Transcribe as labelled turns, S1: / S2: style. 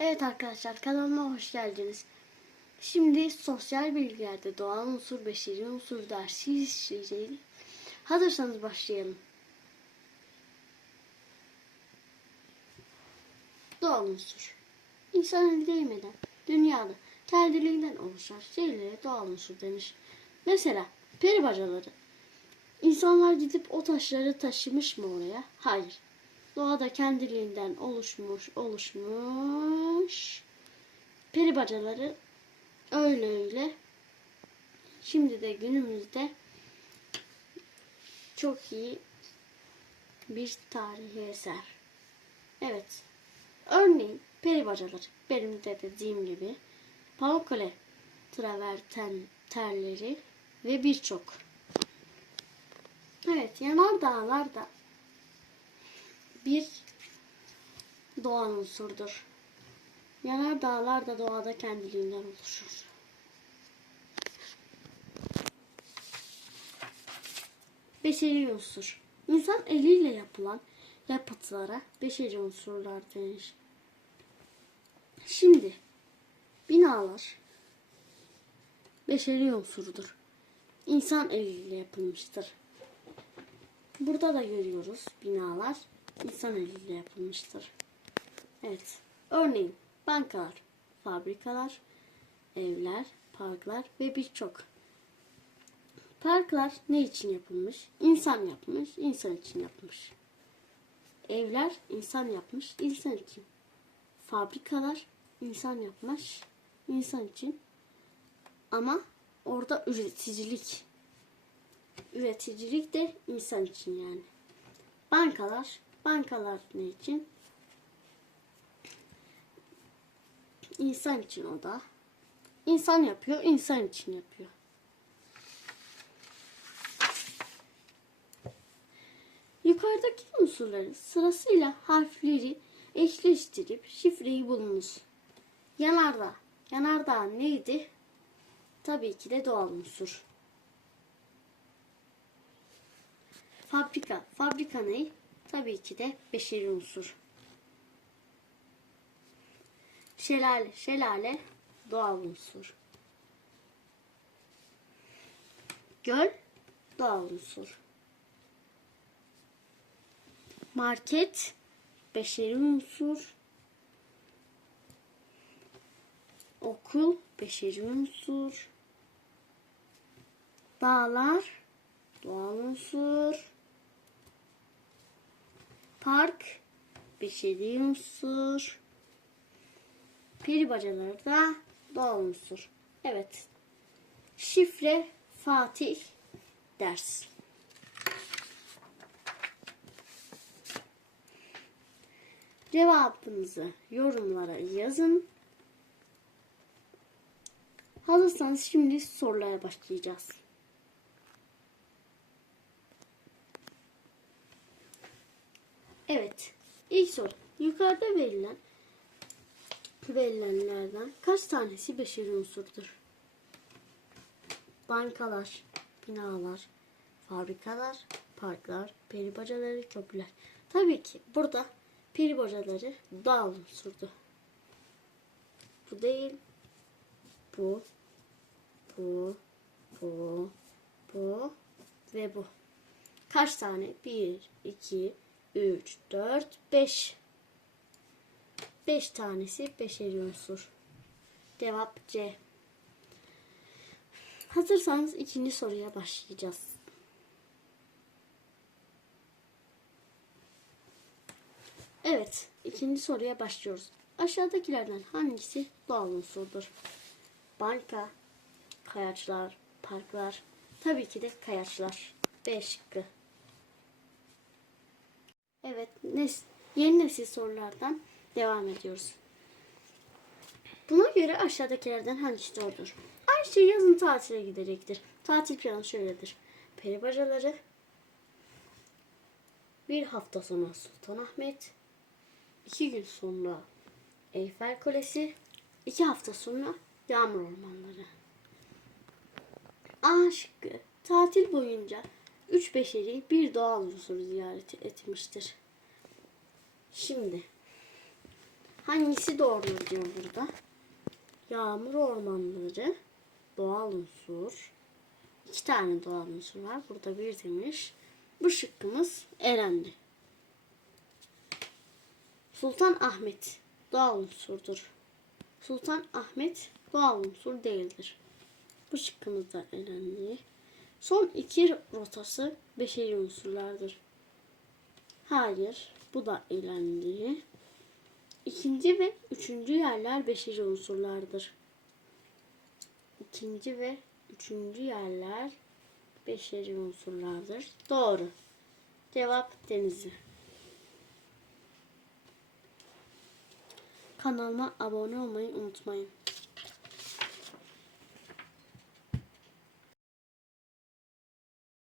S1: Evet arkadaşlar kanalıma hoş geldiniz. Şimdi sosyal bilgilerde doğal unsur, beşeri unsur dersi işleyeceğiz. Hazırsanız başlayalım. Doğal unsur. İnsan eli değmeden dünyada kendiliğinden oluşan şeylere doğal unsur denir. Mesela peri bacaları. İnsanlar gidip o taşları taşımış mı oraya? Hayır. Doğada kendiliğinden oluşmuş, oluşmuş. Peri bacaları öyle öyle. Şimdi de günümüzde çok iyi bir tarihi eser. Evet. Örneğin peri bacaları. Benim de dediğim gibi. Pamukkale traverten terleri ve birçok. Evet, yanardağlar da bir doğal unsurdur. Yanardağlar da doğada kendiliğinden oluşur. Beşeri unsur. İnsan eliyle yapılan yapıtlara beşeri unsurlar denir. Şimdi binalar beşeri unsurdur. İnsan eliyle yapılmıştır. Burada da görüyoruz binalar insan eliyle yapılmıştır. Evet. Örneğin bankalar, fabrikalar, evler, parklar ve birçok. Parklar ne için yapılmış? İnsan yapmış, insan için yapmış. Evler insan yapmış, insan için. Fabrikalar insan yapmış, insan için. Ama orada üreticilik üreticilik de insan için yani. Bankalar, bankalar için? İnsan için o da. İnsan yapıyor, insan için yapıyor. Yukarıdaki unsurları sırasıyla harfleri eşleştirip şifreyi bulunuz. Yanardağ. Yanardağ neydi? Tabii ki de doğal unsur. Fabrika. Fabrika ne? Tabii ki de beşeri unsur. Şelale. Şelale doğal unsur. Göl doğal unsur. Market beşeri unsur. Okul beşeri unsur. Dağlar doğal unsur. Park beşeri unsur. Peri bacaları da doğal unsur. Evet. Şifre Fatih ders. Cevabınızı yorumlara yazın. Hazırsanız şimdi sorulara başlayacağız. Evet. İlk soru. Yukarıda verilen verilenlerden kaç tanesi beşeri unsurdur? Bankalar, binalar, fabrikalar, parklar, peri bacaları, köprüler. Tabii ki burada peri bacaları doğal unsurdu. Bu değil. Bu. Bu. Bu. Bu. Ve bu. Kaç tane? 1, 2, 3, 4, 5. 5 tanesi beşeri unsur. Cevap C. Hazırsanız ikinci soruya başlayacağız. Evet, ikinci soruya başlıyoruz. Aşağıdakilerden hangisi doğal unsurdur? Banka, kayaçlar, parklar, tabii ki de kayaçlar. B şıkkı. Evet, nes yeni nesil sorulardan devam ediyoruz. Buna göre aşağıdakilerden hangisi doğrudur? Ayşe yazın tatile gidecektir. Tatil planı şöyledir. Peri bacaları, bir hafta sonra Sultanahmet, iki gün sonra Eyfel Kulesi, iki hafta sonra Yağmur Ormanları. A şıkkı. Tatil boyunca üç beşeri bir doğal unsur ziyaret etmiştir. Şimdi Hangisi doğrudur diyor burada. Yağmur ormanları doğal unsur. İki tane doğal unsur var. Burada bir demiş. Bu şıkkımız elendi. Sultan Ahmet doğal unsurdur. Sultan Ahmet doğal unsur değildir. Bu şıkkımız da elendi. Son iki rotası beşeri unsurlardır. Hayır, bu da elendi. İkinci ve üçüncü yerler beşeri unsurlardır. İkinci ve üçüncü yerler beşeri unsurlardır. Doğru. Cevap Denizli. Kanalıma abone olmayı unutmayın.